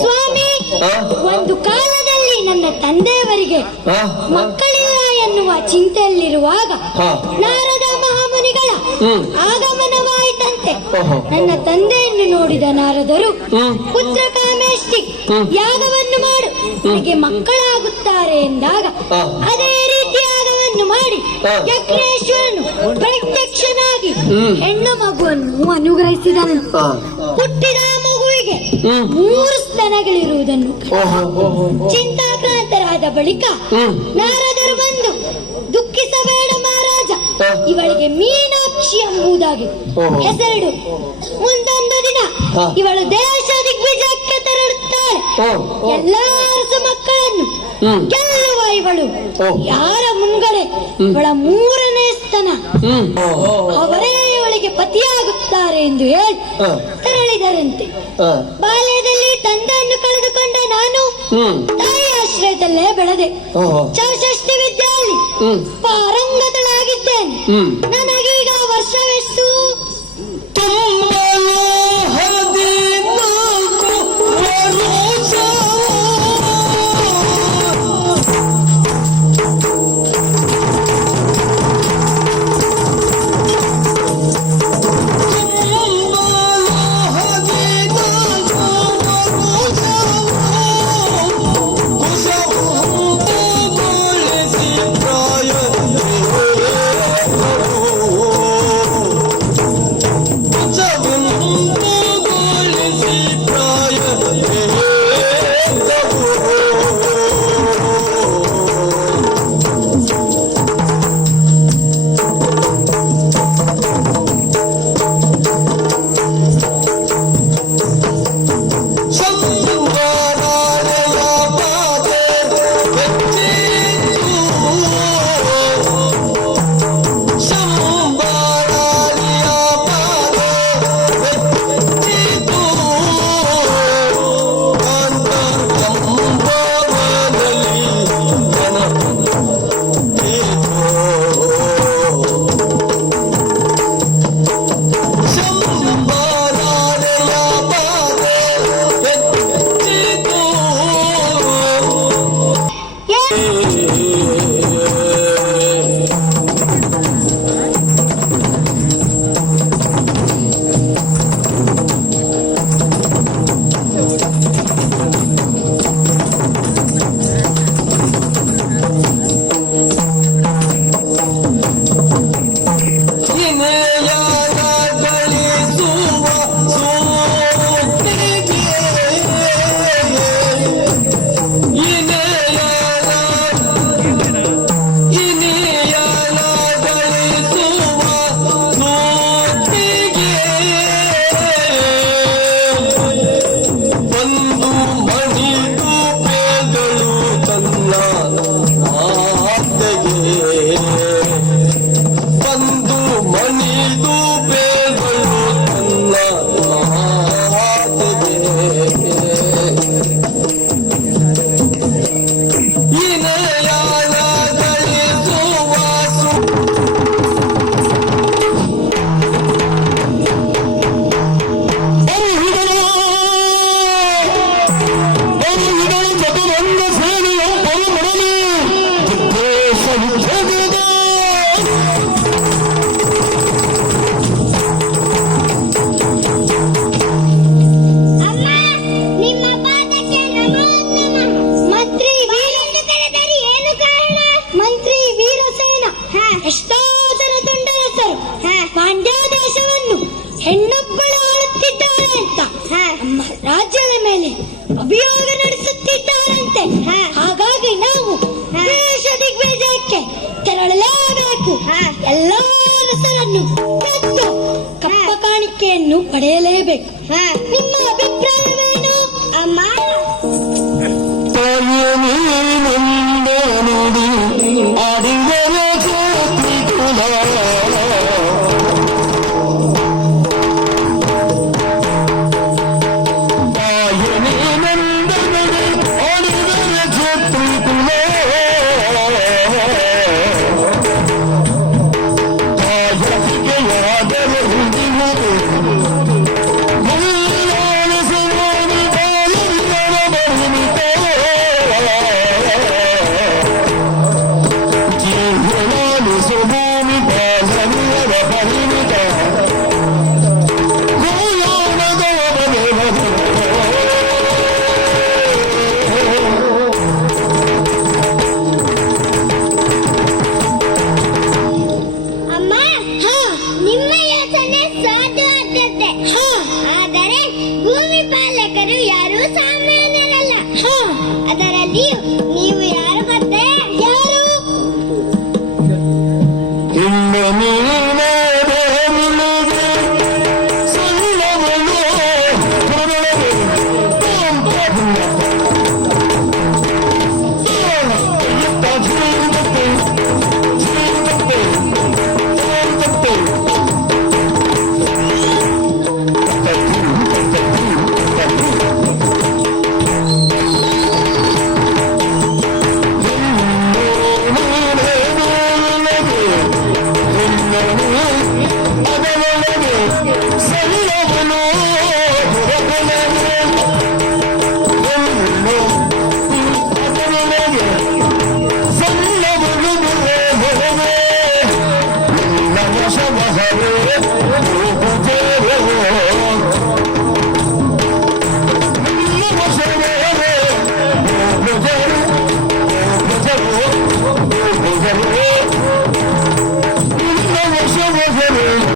ಸ್ವಾಮಿ, ಒಂದು ಕಾಲದಲ್ಲಿ ನನ್ನ ತಂದೆಯವರಿಗೆ ಮಕ್ಕಳಿಲ್ಲ ಎನ್ನುವ ಚಿಂತೆಯಲ್ಲಿರುವಾಗ ನಾರದ ಮಹಾಮುನಿಗಳ ಆಗಮನವಾಯಿತಂತೆ. ನನ್ನ ತಂದೆಯನ್ನು ನೋಡಿದ ನಾರದರು, ಪುತ್ರ ಕಾಮೇಷ್ಟಿ ಯಾಗವನ್ನು ಮಾಡು, ನನಗೆ ಮಕ್ಕಳಾಗುತ್ತಾರೆ ಎಂದಾಗ ಅದೇ ರೀತಿ ಯಾಗವನ್ನು ಮಾಡಿ ಯಜ್ಞೇಶ್ವರನು ಪ್ರತ್ಯಕ್ಷನಾಗಿ ಹೆಣ್ಣು ಮಗುವನ್ನು ಅನುಗ್ರಹಿಸಿದನು. ಹುಟ್ಟಿದ ಮಗುವಿಗೆ 3 ಸ್ತನಗಳಿರುವುದನ್ನು ಚಿಂತಾಕ್ರಾಂತರಾದ ಬಳಿಕ ನಾರದರು ಬಂದು, ದುಃಖಿಸಬೇಡ ಮಹಾರಾಜ, ಇವಳಿಗೆ ಮೀನಾಕ್ಷಿ ಎಂಬುದಾಗಿ ಹೆಸರಿಡು. ಮುಂದೊಂದು ದಿನ ಇವಳು ದೇಶ ದಿಗ್ವಿಜಯಕ್ಕೆ ತೆರಳುತ್ತಾಳೆ. ಎಲ್ಲಾ ಅರಸು ಮಕ್ಕಳನ್ನು ಗೆಲ್ಲುವ ಇವಳು ಯಾರ ಮುಂಗಡೆ ಇವಳ 3ನೇ ಸ್ತನ ಅವರೇ ಇವಳಿಗೆ ಪತಿಯಾಗುತ್ತಾರೆ ಎಂದು ಹೇಳಿ ತೆರಳಿದರಂತೆ. ಬಾಲ್ಯದಲ್ಲಿ ತಂದೆಯನ್ನು ಕಳೆದುಕೊಂಡ ನಾನು ತಾಯಿ ಆಶ್ರಯದಲ್ಲೇ ಬೆಳೆದೆ. ಚೌಷಷ್ಠಿ ವಿದ್ಯಾಲಯ ಪಾರಂಗತಳಾಗಿದ್ದೇನೆ. ನನಗೀಗ ವರ್ಷವೆಷ್ಟು? ಅಭಿಯೋಗ ನಡೆಸುತ್ತಿದ್ದಾರಂತೆ. ಹಾಗಾಗಿ ನಾವು ದೇಶ ದಿಗ್ವಿಜಯಕ್ಕೆ ತೆರಳಲೇಬೇಕು. ಎಲ್ಲಾ ಅರಸರನ್ನು ಗೆದ್ದು ಕಪ್ಪ ಕಾಣಿಕೆಯನ್ನು ಪಡೆಯಲೇಬೇಕು. ನಿಮ್ಮ ಅಭಿಪ್ರಾಯವೇನು ಅಮ್ಮ? ನಾನು